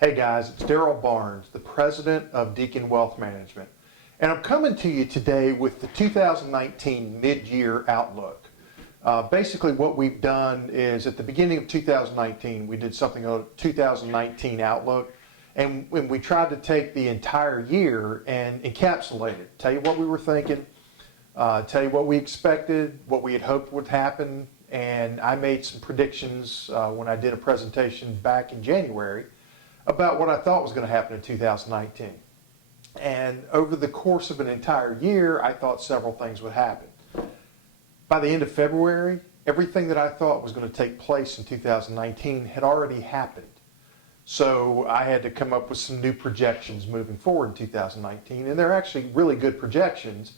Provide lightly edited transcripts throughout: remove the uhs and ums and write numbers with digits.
Hey guys, it's Daryl Barnes, the president of Deacon Wealth Management, and I'm coming to you today with the 2019 mid-year outlook. Basically what we've done is at the beginning of 2019 we did something on 2019 outlook, and when we tried to take the entire year and encapsulate it, tell you what we were thinking, tell you what we expected, what we had hoped would happen, and I made some predictions when I did a presentation back in January about what I thought was going to happen in 2019. And over the course of an entire year, I thought several things would happen. By the end of February, everything that I thought was going to take place in 2019 had already happened. So I had to come up with some new projections moving forward in 2019, and they're actually really good projections.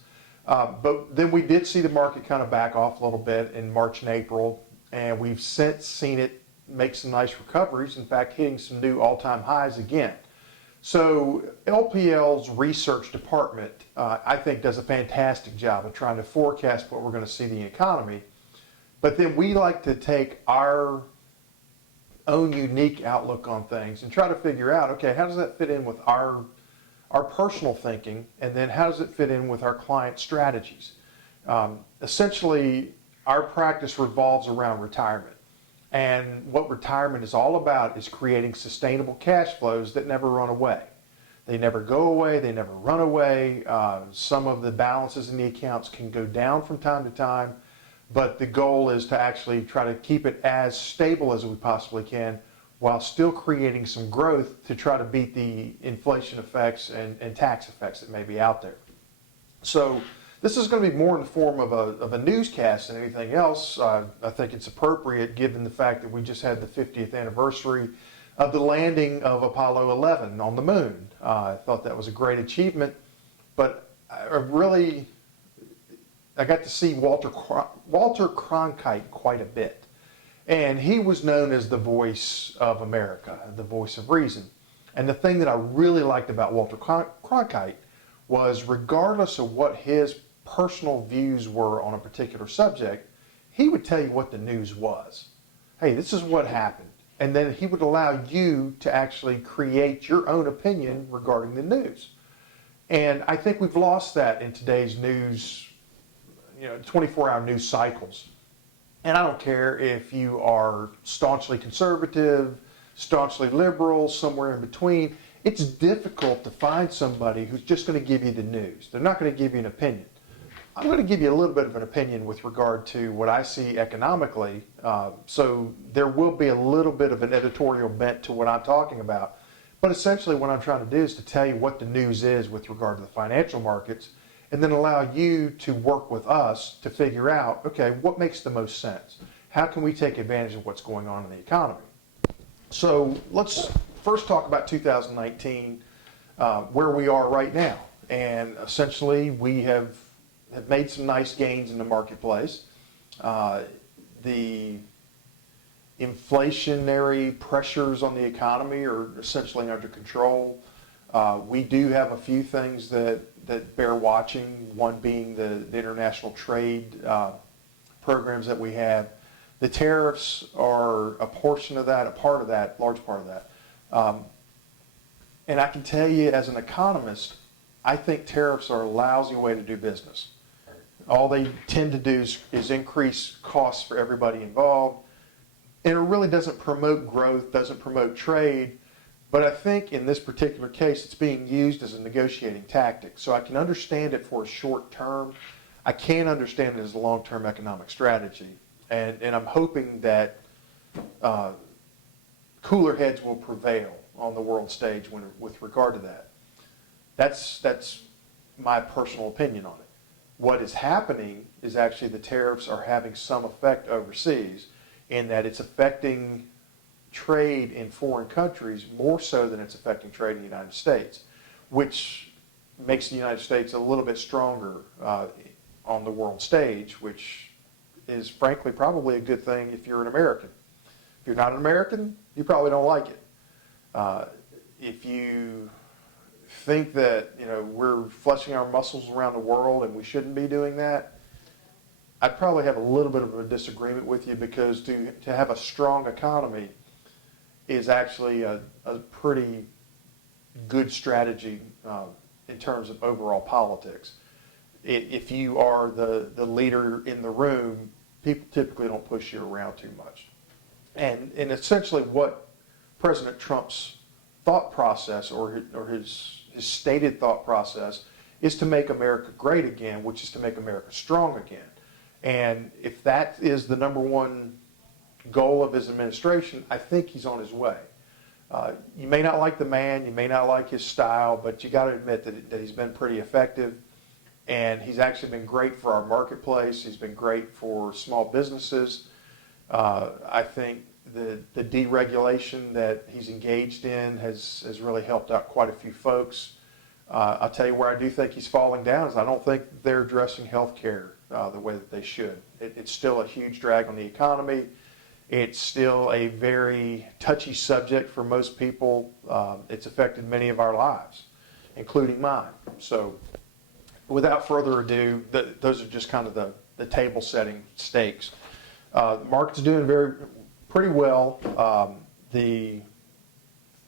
But then we did see the market kind of back off a little bit in March and April, and we've since seen it make some nice recoveries, in fact hitting some new all-time highs again. So LPL's research department, I think, does a fantastic job of trying to forecast what we're going to see in the economy. But then we like to take our own unique outlook on things and try to figure out, okay, how does that fit in with our personal thinking, and then how does it fit in with our client strategies? Essentially, our practice revolves around retirement. And what retirement is all about is creating sustainable cash flows that never run away. They never go away, they never run away. Some of the balances in the accounts can go down from time to time, but the goal is to actually try to keep it as stable as we possibly can while still creating some growth to try to beat the inflation effects and tax effects that may be out there. So this is going to be more in the form of a newscast than anything else. I think it's appropriate given the fact that we just had the 50th anniversary of the landing of Apollo 11 on the moon. I thought that was a great achievement, but I got to see Walter Cronkite quite a bit. And he was known as the voice of America, the voice of reason. And the thing that I really liked about Walter Cronkite was, regardless of what his personal views were on a particular subject, he would tell you what the news was. Hey, this is what happened. And then he would allow you to actually create your own opinion regarding the news. And I think we've lost that in today's news, 24-hour news cycles. And I don't care if you are staunchly conservative, staunchly liberal, somewhere in between. It's difficult to find somebody who's just going to give you the news. They're not going to give you an opinion. I'm going to give you a little bit of an opinion with regard to what I see economically, so there will be a little bit of an editorial bent to what I'm talking about. But essentially what I'm trying to do is to tell you what the news is with regard to the financial markets, and then allow you to work with us to figure out, okay, what makes the most sense? How can we take advantage of what's going on in the economy? So let's first talk about 2019, where we are right now. And essentially we have made some nice gains in the marketplace. The inflationary pressures on the economy are essentially under control. We do have a few things that bear watching, one being the international trade programs that we have. The tariffs are a portion of that, a part of that, large part of that. And I can tell you, as an economist, I think tariffs are a lousy way to do business. All they tend to do is increase costs for everybody involved. And it really doesn't promote growth, doesn't promote trade. But I think in this particular case, it's being used as a negotiating tactic. So I can understand it for a short term. I can't understand it as a long-term economic strategy. And I'm hoping that cooler heads will prevail on the world stage with regard to that. That's my personal opinion on it. What is happening is actually the tariffs are having some effect overseas, in that it's affecting trade in foreign countries more so than it's affecting trade in the United States, which makes the United States a little bit stronger on the world stage, which is frankly probably a good thing if you're an American. If you're not an American, you probably don't like it. If you think that we're fleshing our muscles around the world and we shouldn't be doing that, I'd probably have a little bit of a disagreement with you, because to have a strong economy, is actually a pretty good strategy in terms of overall politics. If you are the leader in the room, people typically don't push you around too much. And essentially what President Trump's thought process or his stated thought process is to make America great again, which is to make America strong again. And if that is the number one goal of his administration, I think he's on his way. You may not like the man, you may not like his style, but you got to admit that he's been pretty effective. And he's actually been great for our marketplace. He's been great for small businesses. I think the deregulation that he's engaged in has really helped out quite a few folks. I'll tell you where I do think he's falling down is I don't think they're addressing health care the way that they should. It's still a huge drag on the economy. It's still a very touchy subject for most people. It's affected many of our lives, including mine. So without further ado, those are just kind of the table setting stakes. The market's doing pretty well. The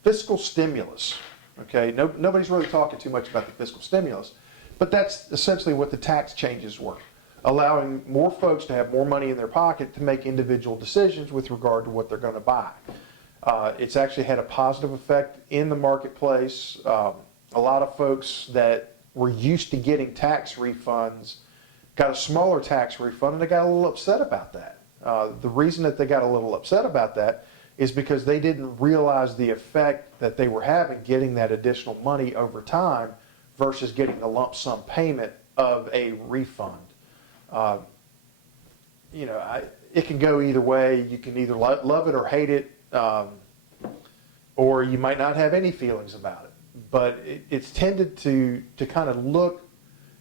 fiscal stimulus, okay, nobody's really talking too much about the fiscal stimulus, but that's essentially what the tax changes were, allowing more folks to have more money in their pocket to make individual decisions with regard to what they're going to buy. It's actually had a positive effect in the marketplace. A lot of folks that were used to getting tax refunds got a smaller tax refund, and they got a little upset about that. The reason that they got a little upset about that is because they didn't realize the effect that they were having getting that additional money over time versus getting the lump sum payment of a refund. It can go either way. You can either love it or hate it, or you might not have any feelings about it. But it's tended to kind of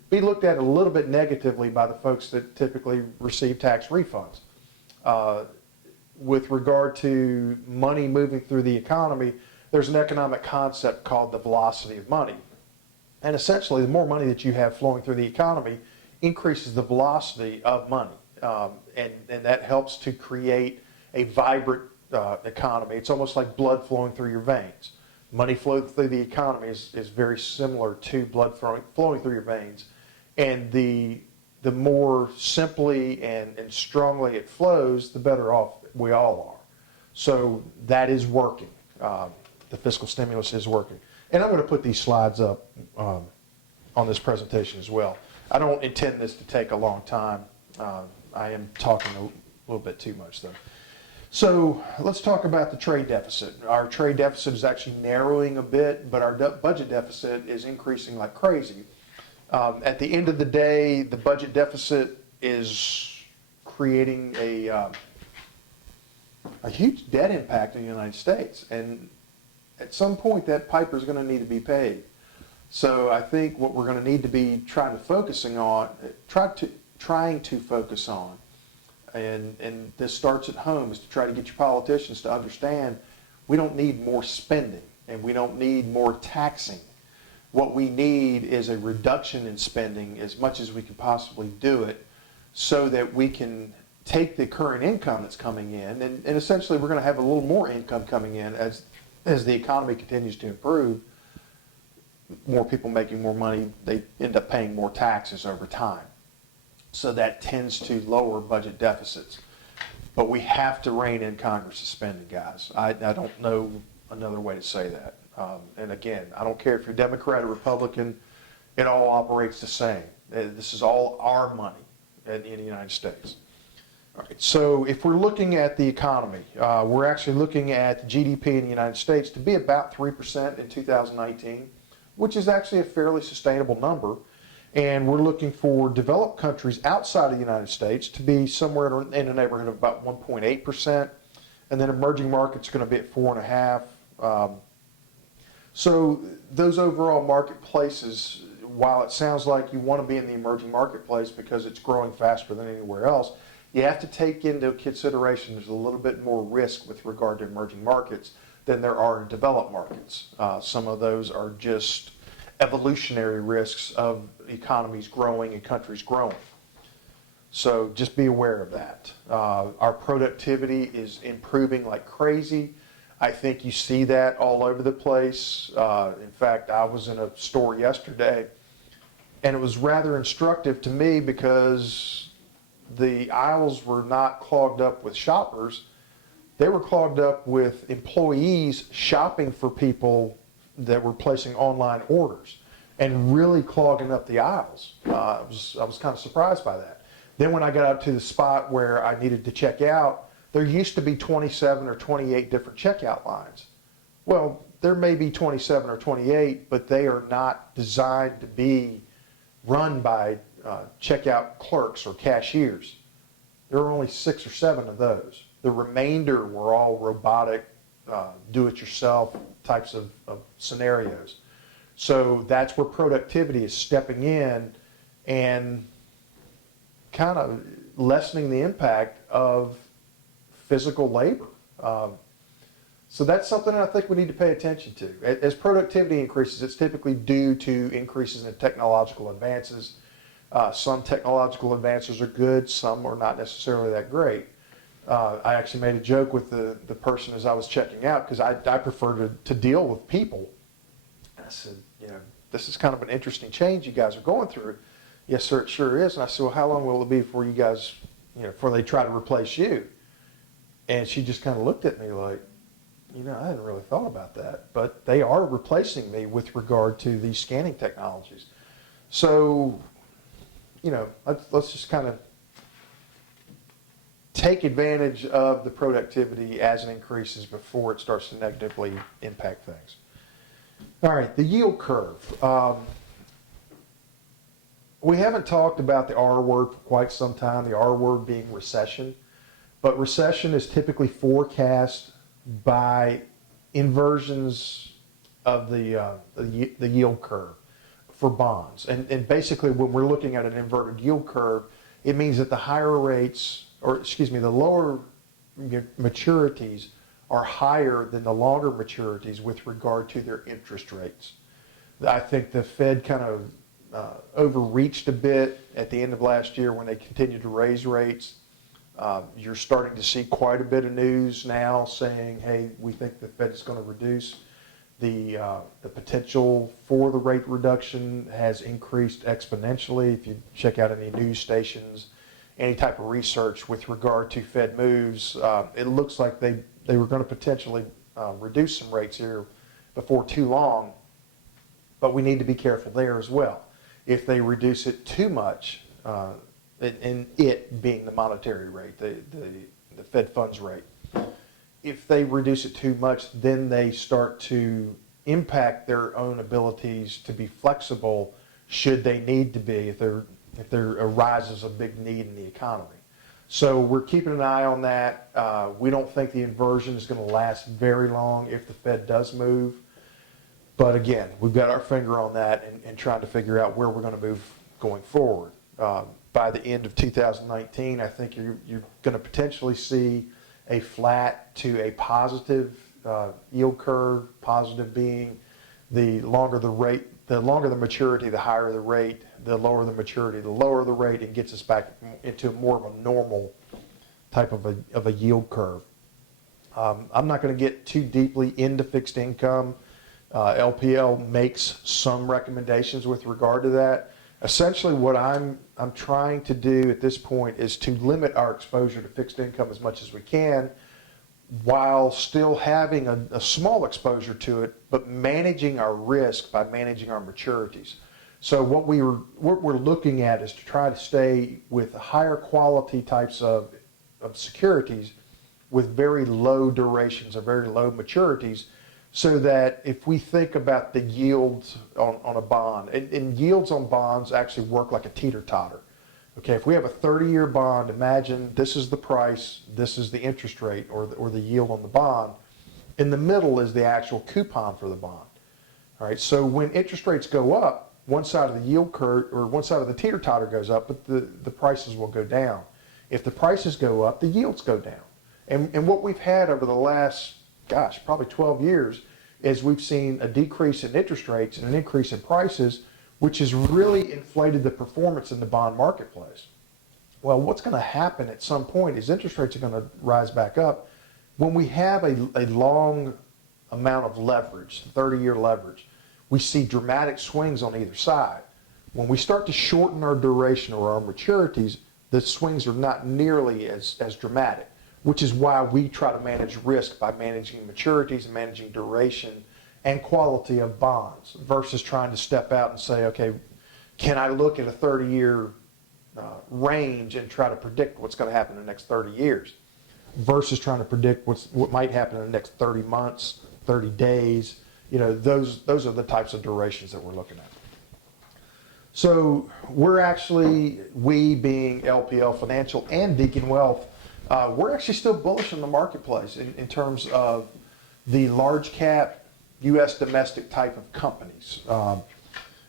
be looked at a little bit negatively by the folks that typically receive tax refunds. With regard to money moving through the economy, there's an economic concept called the velocity of money. And essentially, the more money that you have flowing through the economy increases the velocity of money. And that helps to create a vibrant economy. It's almost like blood flowing through your veins. Money flowing through the economy is very similar to blood flowing through your veins. And the more simply and strongly it flows, the better off we all are. So that is working. The fiscal stimulus is working. And I'm going to put these slides up on this presentation as well. I don't intend this to take a long time. I am talking a little bit too much though. So let's talk about the trade deficit. Our trade deficit is actually narrowing a bit, but our budget deficit is increasing like crazy. At the end of the day, the budget deficit is creating a huge debt impact in the United States. And at some point, that piper is going to need to be paid. So I think what we're going to need to be trying to focus on, and this starts at home, is to try to get your politicians to understand we don't need more spending and we don't need more taxing. What we need is a reduction in spending as much as we can possibly do it so that we can take the current income that's coming in, and essentially we're going to have a little more income coming in as the economy continues to improve. More people making more money, they end up paying more taxes over time. So that tends to lower budget deficits. But we have to rein in Congress's spending, guys. I don't know another way to say that. And again, I don't care if you're Democrat or Republican, it all operates the same. This is all our money in the United States. All right, so if we're looking at the economy, we're actually looking at GDP in the United States to be about 3% in 2019, which is actually a fairly sustainable number. And we're looking for developed countries outside of the United States to be somewhere in the neighborhood of about 1.8%. And then emerging markets are going to be at 4.5%. So those overall marketplaces, while it sounds like you want to be in the emerging marketplace because it's growing faster than anywhere else, you have to take into consideration there's a little bit more risk with regard to emerging markets than there are in developed markets. Some of those are just evolutionary risks of economies growing and countries growing. So just be aware of that. Our productivity is improving like crazy. I think you see that all over the place. In fact, I was in a store yesterday, and it was rather instructive to me because the aisles were not clogged up with shoppers. They were clogged up with employees shopping for people that were placing online orders and really clogging up the aisles. I was kind of surprised by that. Then when I got out to the spot where I needed to check out, there used to be 27 or 28 different checkout lines. Well, there may be 27 or 28, but they are not designed to be run by checkout clerks or cashiers. There are only 6 or 7 of those. The remainder were all robotic, do-it-yourself types of scenarios. So that's where productivity is stepping in and kind of lessening the impact of physical labor. So that's something I think we need to pay attention to. As productivity increases, it's typically due to increases in technological advances. Some technological advances are good, some are not necessarily that great. I actually made a joke with the person as I was checking out, because I prefer to deal with people. I said, this is kind of an interesting change you guys are going through. Yes, sir, it sure is. And I said, well, how long will it be before you guys, before they try to replace you? And she just kind of looked at me like, I hadn't really thought about that. But they are replacing me with regard to these scanning technologies. So, let's just kind of take advantage of the productivity as it increases before it starts to negatively impact things. All right, the yield curve. We haven't talked about the R word for quite some time, the R word being recession. But recession is typically forecast by inversions of the yield curve for bonds. And basically when we're looking at an inverted yield curve, it means that the higher rates, the lower maturities are higher than the longer maturities with regard to their interest rates. I think the Fed kind of overreached a bit at the end of last year when they continued to raise rates. You're starting to see quite a bit of news now saying, hey, we think the Fed is going to reduce. The potential for the rate reduction has increased exponentially. If you check out any news stations, any type of research with regard to Fed moves, it looks like they were going to potentially reduce some rates here before too long, but we need to be careful there as well. If they reduce it too much, and it being the monetary rate, the Fed funds rate, if they reduce it too much, then they start to impact their own abilities to be flexible should they need to be, if there arises a big need in the economy. So we're keeping an eye on that. We don't think the inversion is going to last very long if the Fed does move. But again, we've got our finger on that and trying to figure out where we're going to move going forward. By the end of 2019, I think you're going to potentially see a flat to a positive yield curve, positive being the longer the rate, the longer the maturity, the higher the rate, the lower the maturity, the lower the rate, and gets us back into more of a normal type of a yield curve. I'm not going to get too deeply into fixed income. LPL makes some recommendations with regard to that. Essentially what I'm trying to do at this point is to limit our exposure to fixed income as much as we can, while still having a small exposure to it, but managing our risk by managing our maturities. So what we're looking at is to try to stay with higher quality types of securities with very low durations or very low maturities, so that if we think about the yields on a bond, and yields on bonds actually work like a teeter-totter. Okay, if we have a 30-year bond, imagine this is the price, this is the interest rate or the yield on the bond. In the middle is the actual coupon for the bond. All right, so when interest rates go up, one side of the yield curve or one side of the teeter-totter goes up, but the prices will go down. If the prices go up, the yields go down. And what we've had over the last, probably 12 years, is we've seen a decrease in interest rates and an increase in prices, which has really inflated the performance in the bond marketplace. Well, what's going to happen at some point is interest rates are going to rise back up. when we have a long amount of leverage, 30-year leverage, we see dramatic swings on either side. When we start to shorten our duration or our maturities, the swings are not nearly as dramatic, which is why we try to manage risk by managing maturities and managing duration and quality of bonds versus trying to step out and say, okay, can I look at a 30-year range and try to predict what's going to happen in the next 30 years versus trying to predict what might happen in the next 30 months, 30 days. You know, those are the types of durations that we're looking at. So we're actually, we being LPL Financial and Deacon Wealth, we're actually still bullish in the marketplace in terms of the large cap U.S. domestic type of companies.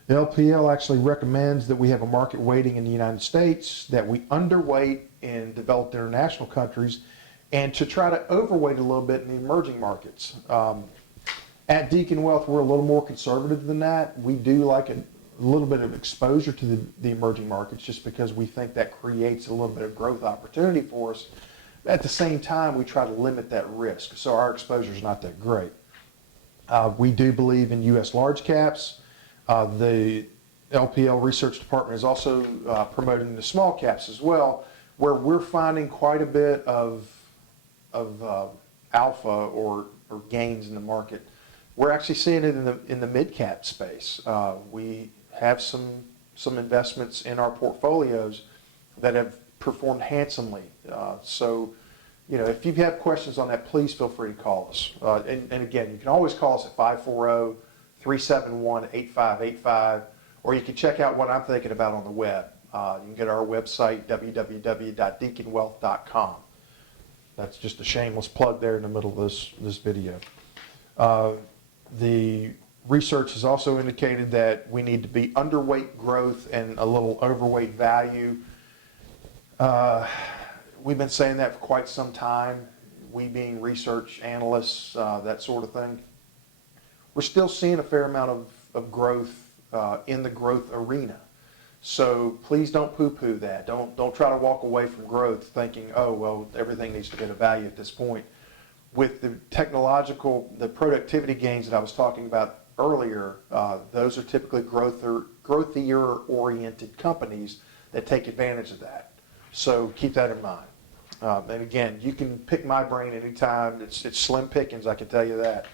LPL actually recommends that we have a market weighting in the United States, that we underweight in developed international countries, and to try to overweight a little bit in the emerging markets. At Deacon Wealth, we're a little more conservative than that. We do like a little bit of exposure to the emerging markets just because we think that creates a little bit of growth opportunity for us. At the same time, we try to limit that risk, so our exposure is not that great. We do believe in U.S. large caps. The LPL research department is also promoting the small caps as well, where we're finding quite a bit of alpha or gains in the market. We're actually seeing it in the mid cap space. We have some investments in our portfolios that have performed handsomely. So, you know, if you have questions on that, please feel free to call us. And again, you can always call us at 540-371-8585, or you can check out what I'm thinking about on the web. You can get our website, www.deaconwealth.com. That's just a shameless plug there in the middle of this video. The research has also indicated that we need to be underweight growth and a little overweight value. We've been saying that for quite some time, we being research analysts, that sort of thing. We're still seeing a fair amount of growth in the growth arena. So please don't poo-poo that. Don't try to walk away from growth thinking, oh, well, everything needs to get a value at this point. With the productivity gains that I was talking about earlier, those are typically growthier-oriented companies that take advantage of that. So keep that in mind. And again, you can pick my brain anytime. It's slim pickings, I can tell you that.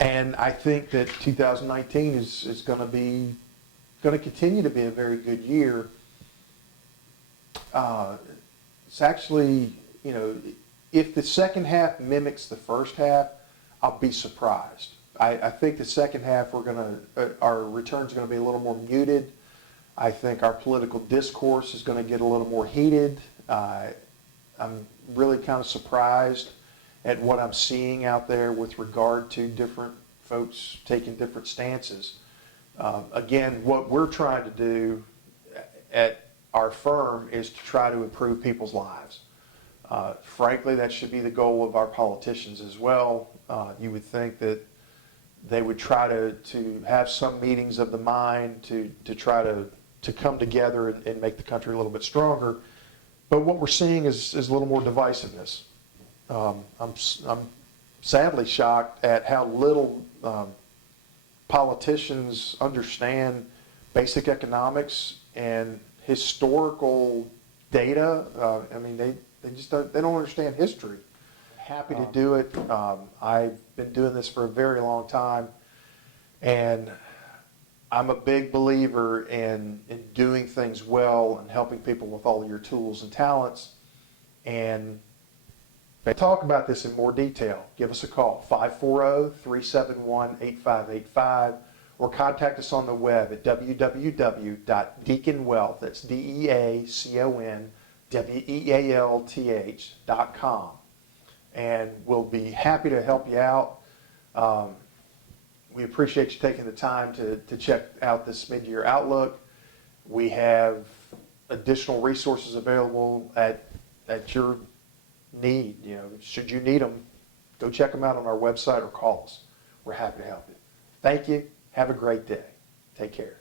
And I think that 2019 is going to continue to be a very good year. It's actually, you know, if the second half mimics the first half, I'll be surprised. I think the second half our returns are going to be a little more muted. I think our political discourse is going to get a little more heated. I'm really kind of surprised at what I'm seeing out there with regard to different folks taking different stances. Again, what we're trying to do at our firm is to try to improve people's lives. Frankly, that should be the goal of our politicians as well. You would think that they would try to have some meetings of the mind to try to come together and make the country a little bit stronger. But what we're seeing is a little more divisiveness. I'm sadly shocked at how little politicians understand basic economics and historical data. I mean, they don't understand history. Happy to do it. I've been doing this for a very long time, and I'm a big believer in doing things well and helping people with all of your tools and talents. And to talk about this in more detail, give us a call, 540-371-8585, or contact us on the web at www.deaconwealth, that's DeaconWealth.com. And we'll be happy to help you out. We appreciate you taking the time to check out this mid-year outlook. We have additional resources available at your need. You know, should you need them, go check them out on our website or call us. We're happy to help you. Thank you. Have a great day. Take care.